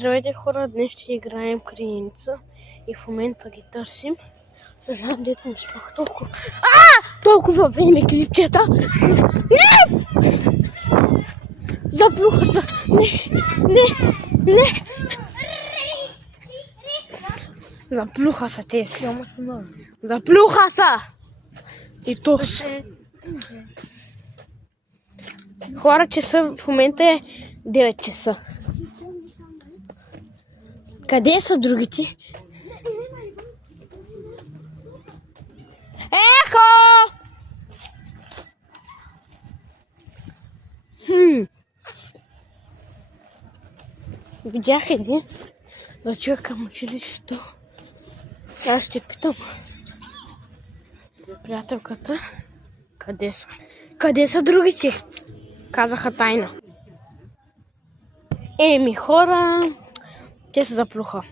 Здравейте хора, днес ще играем криеница и в момента ги търсим. Съжалявам, дето ми спах толкова. Толкова време клипчета. Не! Заплюха се. Не. Заплюха се тези. Заплюха се. И то се. Хора, часа в момента е 9 часа. Къде са другите? Ехо! Видях един да чуя към училището. Сега ще питам приятелката. Къде са? Къде са другите? Казаха тайна. Еми хора, те се заплюха.